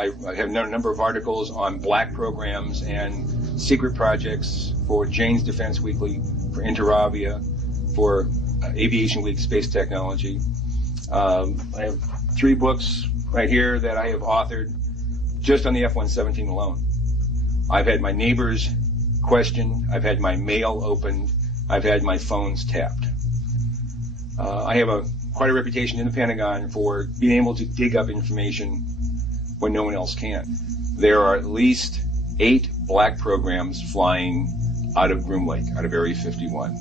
I have a number of articles on black programs and secret projects for Jane's Defense Weekly, for Interavia, for Aviation Week Space Technology. I have 3 books right here that I have authored just on the F-117 alone. I've had my neighbors questioned. I've had my mail opened. I've had my phones tapped. I have quite a reputation in the Pentagon for being able to dig up information when no one else can. There are at least 8 black programs flying out of Groom Lake, out of Area 51.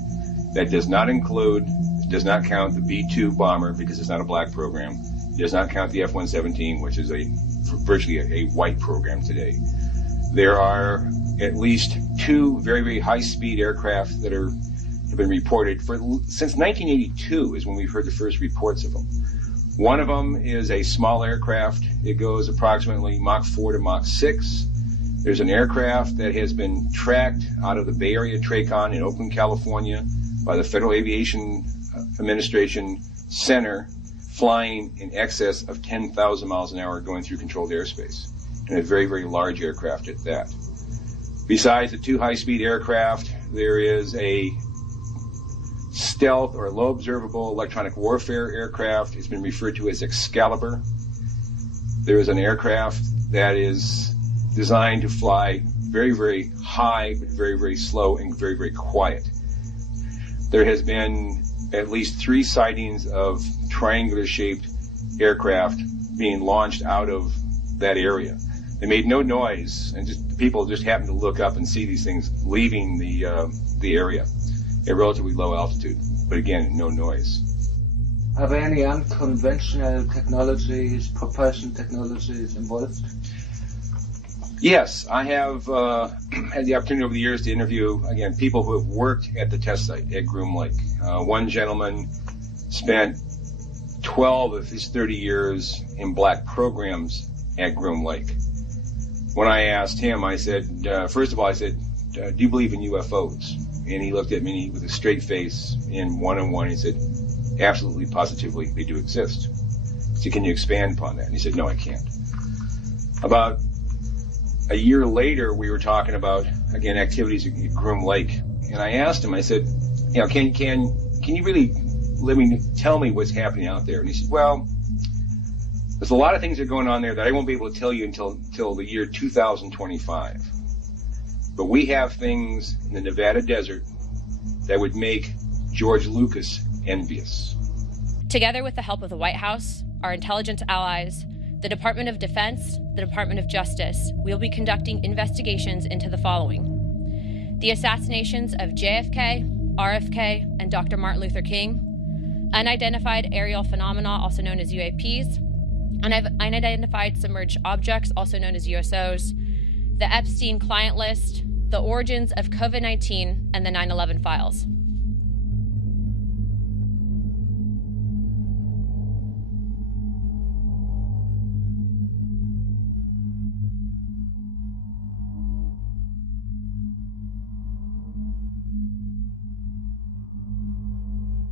That does not count the B-2 bomber because it's not a black program. It does not count the F-117, which is virtually a white program today. There are at least 2 very, very high-speed aircraft that have been reported since 1982 is when we've heard the first reports of them. One of them is a small aircraft. It goes approximately Mach 4 to Mach 6. There's an aircraft that has been tracked out of the Bay Area TRACON in Oakland, California by the Federal Aviation Administration Center, flying in excess of 10,000 miles an hour going through controlled airspace, and a very, very large aircraft at that. Besides the 2 high-speed aircraft, there is a stealth or low observable electronic warfare aircraft. It's been referred to as Excalibur. There is an aircraft that is designed to fly very, very high, but very, very slow and very, very quiet. There has been at least 3 sightings of triangular-shaped aircraft being launched out of that area. They made no noise, and people just happened to look up and see these things leaving the area at relatively low altitude, but again, no noise. Are there any unconventional technologies, propulsion technologies involved? Yes, I have had the opportunity over the years to interview, again, people who have worked at the test site at Groom Lake. One gentleman spent 12 of his 30 years in black programs at Groom Lake. When I asked him, I said, first of all, do you believe in UFOs? And he looked at me with a straight face in one-on-one. He said, absolutely, positively, they do exist. I said, can you expand upon that? And he said, no, I can't. About a year later, we were talking about, again, activities at Groom Lake. And I asked him, I said, can you really tell me what's happening out there? And he said, well, there's a lot of things that are going on there that I won't be able to tell you until the year 2025. But we have things in the Nevada desert that would make George Lucas envious. Together with the help of the White House, our intelligence allies, the Department of Defense, the Department of Justice, we will be conducting investigations into the following: the assassinations of JFK, RFK, and Dr. Martin Luther King, unidentified aerial phenomena, also known as UAPs, unidentified submerged objects, also known as USOs, the Epstein client list, the origins of COVID-19, and the 9/11 files.